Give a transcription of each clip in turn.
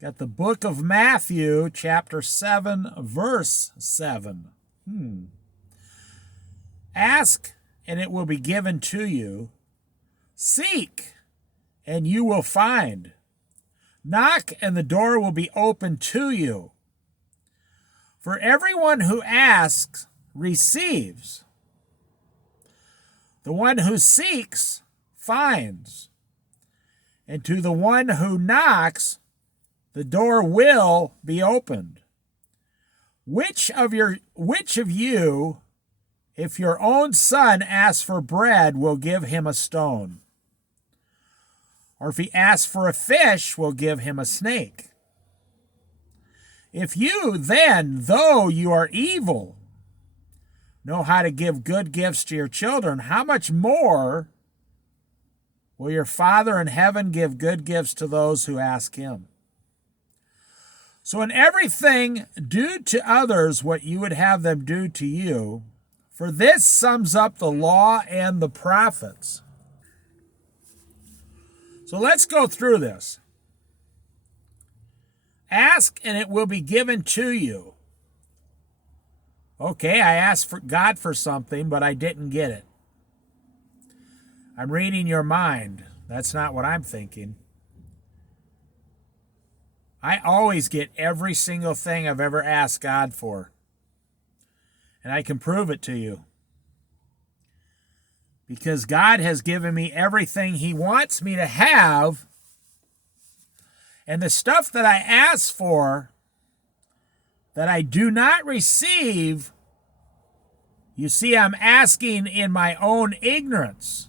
Got the book of Matthew, chapter 7, verse 7. Ask, and it will be given to you. Seek, and you will find. Knock, and the door will be opened to you. For everyone who asks receives. The one who seeks finds. And to the one who knocks, the door will be opened. Which of you, if your own son asks for bread, will give him a stone? Or if he asks for a fish, will give him a snake? If you then, though you are evil, know how to give good gifts to your children, how much more will your Father in heaven give good gifts to those who ask him? So in everything, do to others what you would have them do to you, for this sums up the law and the prophets. So let's go through this. Ask, and it will be given to you. Okay, I asked God for something, but I didn't get it. I'm reading your mind. That's not what I'm thinking. I always get every single thing I've ever asked God for. And I can prove it to you. Because God has given me everything he wants me to have. And the stuff that I ask for that I do not receive, you see, I'm asking in my own ignorance.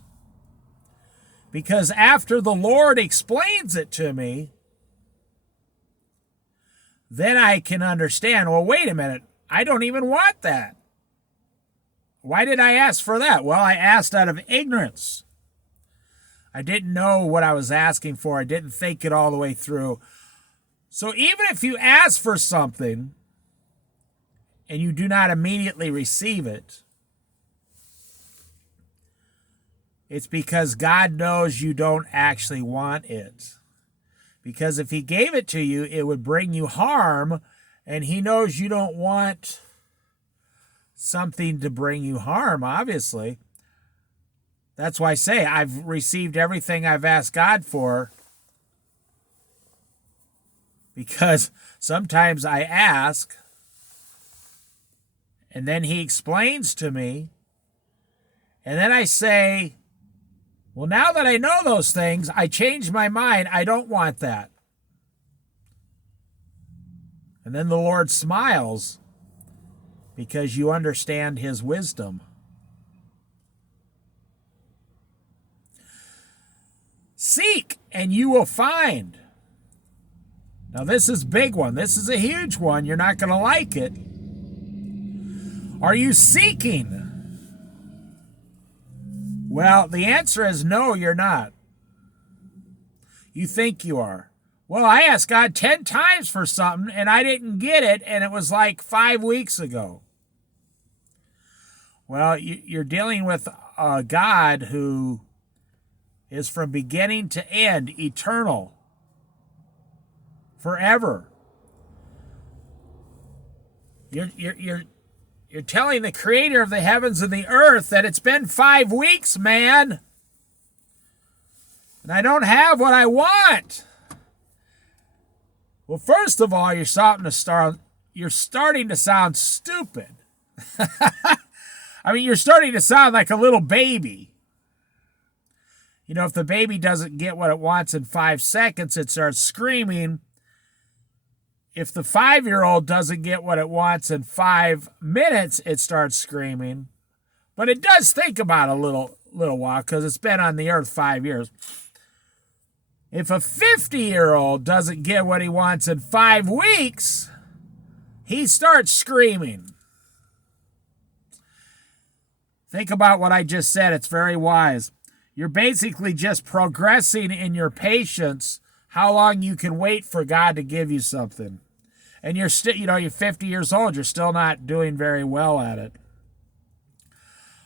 Because after the Lord explains it to me, then I can understand, well, wait a minute, I don't even want that. Why did I ask for that? Well, I asked out of ignorance. I didn't know what I was asking for. I didn't think it all the way through. So even if you ask for something and you do not immediately receive it, it's because God knows you don't actually want it. Because if he gave it to you, it would bring you harm, and he knows you don't want something to bring you harm, obviously. That's why I say I've received everything I've asked God for, because sometimes I ask, and then he explains to me, and then I say, well, now that I know those things, I change my mind. I don't want that. And then the Lord smiles because you understand his wisdom. Seek, and you will find. Now, this is a big one. This is a huge one. You're not going to like it. Are you seeking? Well, the answer is no, you're not. You think you are. Well, I asked God 10 times for something, and I didn't get it, and it was like 5 weeks ago. Well, you're dealing with a God who is from beginning to end, eternal, forever. You're telling the creator of the heavens and the earth that it's been 5 weeks, man. And I don't have what I want. Well, first of all, you're starting to sound stupid. I mean, you're starting to sound like a little baby. You know, if the baby doesn't get what it wants in 5 seconds, it starts screaming. If the 5-year-old doesn't get what it wants in 5 minutes, it starts screaming. But it does think about a little while because it's been on the earth 5 years. If a 50-year-old doesn't get what he wants in 5 weeks, he starts screaming. Think about what I just said. It's very wise. You're basically just progressing in your patience, how long you can wait for God to give you something. And you're still, you're 50 years old. You're still not doing very well at it.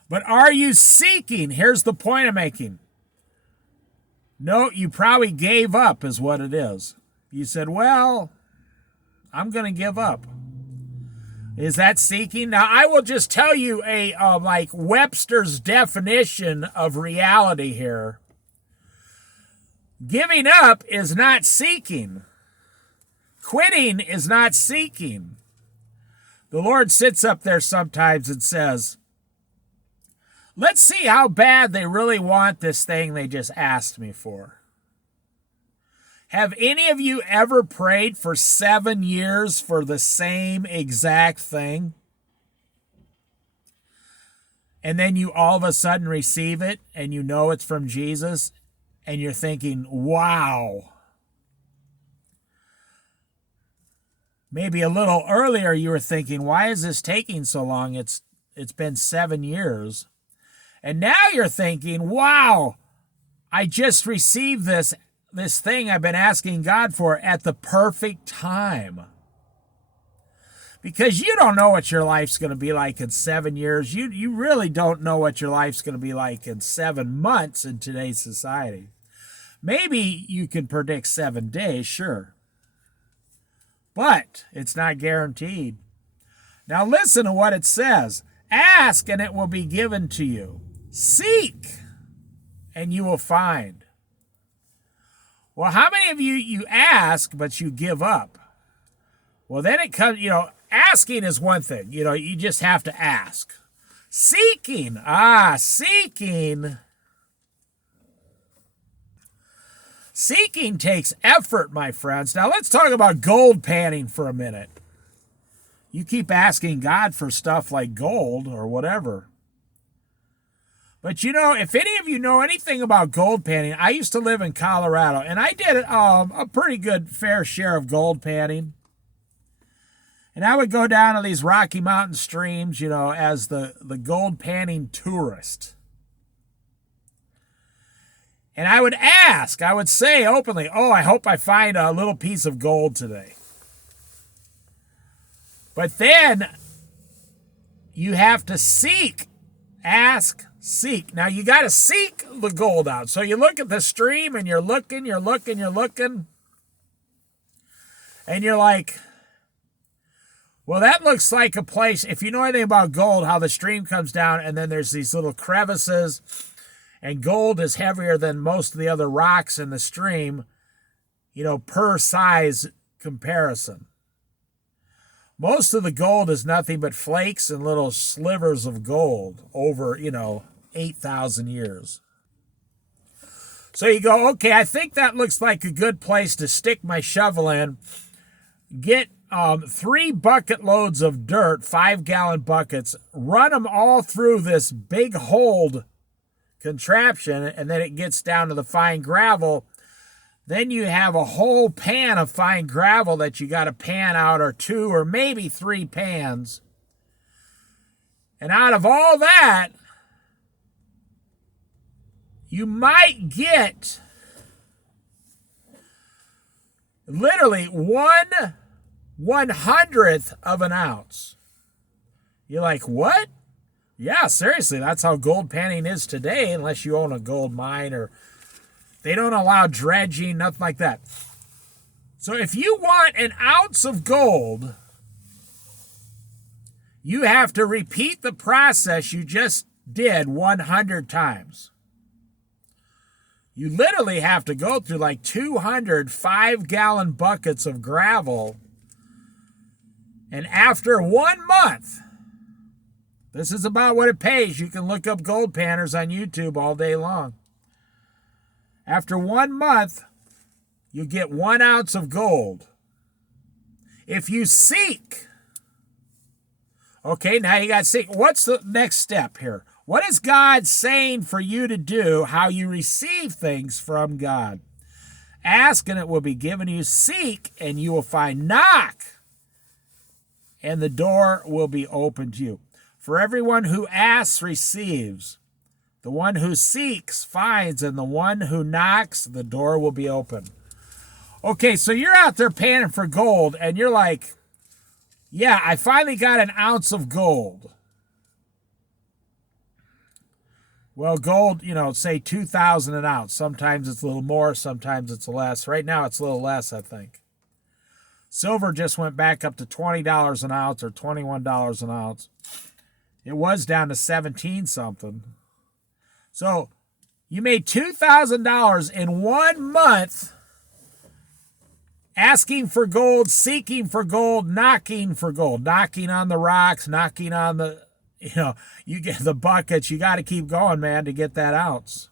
But are you seeking? Here's the point I'm making. No, you probably gave up is what it is. You said, well, I'm going to give up. Is that seeking? Now, I will just tell you a like Webster's definition of reality here. Giving up is not seeking. Quitting is not seeking. The Lord sits up there sometimes and says, let's see how bad they really want this thing they just asked me for. Have any of you ever prayed for 7 years for the same exact thing? And then you all of a sudden receive it and you know it's from Jesus and you're thinking, wow. Maybe a little earlier you were thinking, why is this taking so long? It's been 7 years. And now you're thinking, wow, I just received this thing I've been asking God for at the perfect time. Because you don't know what your life's going to be like in 7 years. You really don't know what your life's going to be like in 7 months in today's society. Maybe you can predict 7 days, sure. But it's not guaranteed. Now listen to what it says. Ask and it will be given to you. Seek and you will find. Well, how many of you ask, but you give up? Well, then it comes, asking is one thing. You just have to ask. Seeking. Seeking. Seeking takes effort, my friends. Now, let's talk about gold panning for a minute. You keep asking God for stuff like gold or whatever. But if any of you know anything about gold panning, I used to live in Colorado, and I did a pretty good fair share of gold panning. And I would go down to these Rocky Mountain streams, as the gold panning tourist. And I would say openly, I hope I find a little piece of gold today. But then you have to seek, ask, seek. Now you got to seek the gold out. So you look at the stream and you're looking. And you're like, well, that looks like a place, if you know anything about gold, how the stream comes down and then there's these little crevices and gold is heavier than most of the other rocks in the stream, per size comparison. Most of the gold is nothing but flakes and little slivers of gold over, 8,000 years. So you go, okay, I think that looks like a good place to stick my shovel in. Get 3 bucket loads of dirt, 5-gallon buckets, run them all through this big hold contraption, and then it gets down to the fine gravel. Then you have a whole pan of fine gravel that you got to pan out, or 2 or maybe 3 pans. And out of all that, you might get literally 1/100th of an ounce. You're like, what? Yeah, seriously, that's how gold panning is today, unless you own a gold mine, or they don't allow dredging, nothing like that. So if you want an ounce of gold, you have to repeat the process you just did 100 times. You literally have to go through like 200 5-gallon buckets of gravel. And after 1 month, this is about what it pays. You can look up gold panners on YouTube all day long. After 1 month, you get 1 ounce of gold. If you seek, okay, now you got to seek. What's the next step here? What is God saying for you to do, how you receive things from God? Ask and it will be given you. Seek and you will find. Knock and the door will be open to you. For everyone who asks receives. The one who seeks finds, and the one who knocks, the door will be open. Okay, so you're out there panning for gold, and you're like, yeah, I finally got an ounce of gold. Well, gold, say $2,000 an ounce. Sometimes it's a little more, sometimes it's less. Right now it's a little less, I think. Silver just went back up to $20 an ounce or $21 an ounce. It was down to 17 something. So you made $2,000 in 1 month asking for gold, seeking for gold, knocking for gold, knocking on the rocks, knocking on the, you get the buckets. You got to keep going, man, to get that ounce.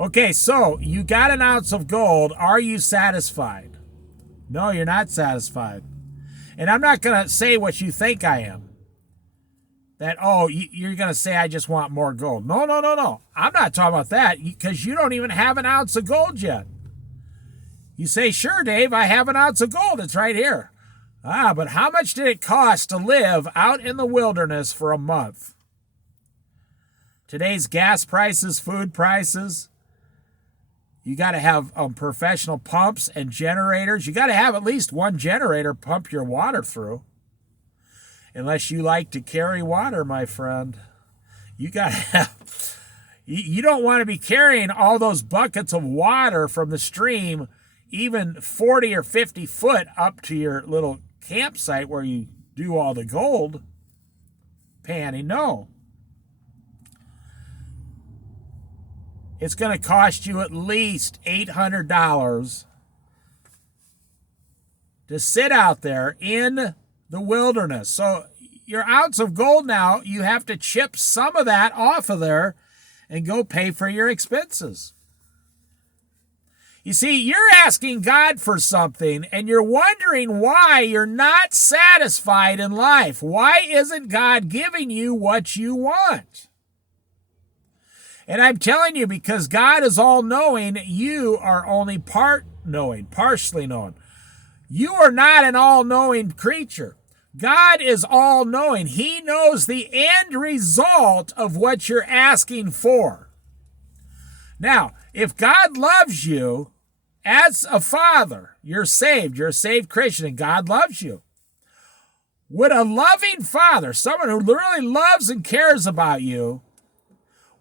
Okay, so you got an ounce of gold. Are you satisfied? No, you're not satisfied. And I'm not going to say what you think I am. That, you're going to say I just want more gold. No. I'm not talking about that because you don't even have an ounce of gold yet. You say, sure, Dave, I have an ounce of gold. It's right here. But how much did it cost to live out in the wilderness for a month? Today's gas prices, food prices. You got to have professional pumps and generators. You got to have at least one generator pump your water through. Unless you like to carry water, my friend. You got to have... You don't want to be carrying all those buckets of water from the stream even 40 or 50 foot up to your little campsite where you do all the gold panning. No. It's going to cost you at least $800 to sit out there in the wilderness. So your ounce of gold now, you have to chip some of that off of there and go pay for your expenses. You see, you're asking God for something and you're wondering why you're not satisfied in life. Why isn't God giving you what you want? And I'm telling you, because God is all-knowing, you are only part-knowing, partially known. You are not an all-knowing creature. God is all-knowing. He knows the end result of what you're asking for. Now, if God loves you as a father, you're a saved Christian, and God loves you. Would a loving father, someone who really loves and cares about you,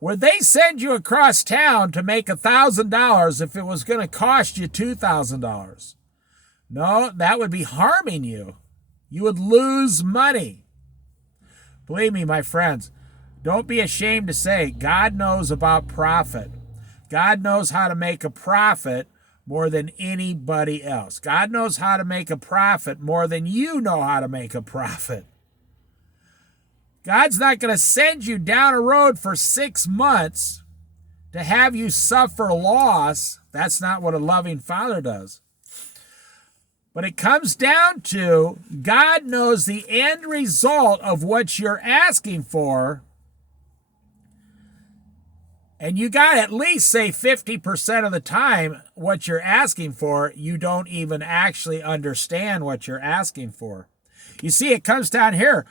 would they send you across town to make $1,000 if it was going to cost you $2,000? No, that would be harming you. You would lose money. Believe me, my friends, don't be ashamed to say God knows about profit. God knows how to make a profit more than anybody else. God knows how to make a profit more than you know how to make a profit. God's not going to send you down a road for 6 months to have you suffer loss. That's not what a loving father does. But it comes down to God knows the end result of what you're asking for. And you got to at least say 50% of the time what you're asking for, you don't even actually understand what you're asking for. You see, it comes down here.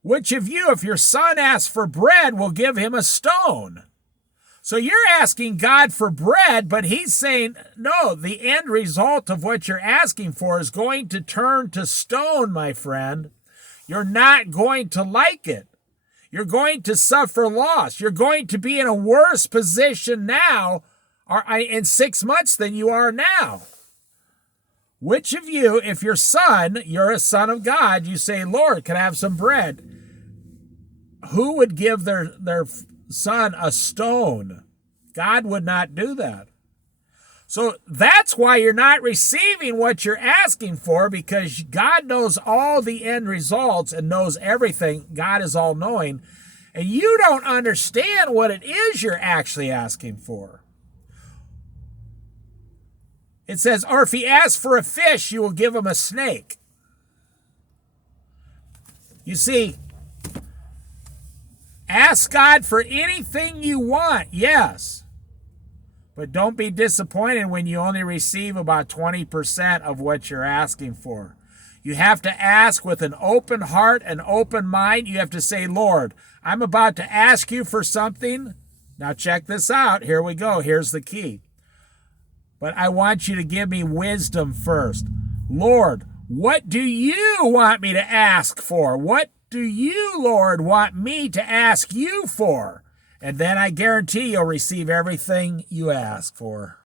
Which of you, if your son asks for bread, will give him a stone? So you're asking God for bread, but he's saying, no, the end result of what you're asking for is going to turn to stone, my friend. You're not going to like it. You're going to suffer loss. You're going to be in a worse position now or in 6 months than you are now. Which of you, if you're a son of God, you say, Lord, can I have some bread? Who would give their son a stone? God would not do that. So that's why you're not receiving what you're asking for, because God knows all the end results and knows everything. God is all-knowing. And you don't understand what it is you're actually asking for. It says, or if he asks for a fish, you will give him a snake. You see, ask God for anything you want, yes. But don't be disappointed when you only receive about 20% of what you're asking for. You have to ask with an open heart, an open mind. You have to say, Lord, I'm about to ask you for something. Now check this out. Here we go. Here's the key. But I want you to give me wisdom first. Lord, what do you want me to ask for? What do you, Lord, want me to ask you for? And then I guarantee you'll receive everything you ask for.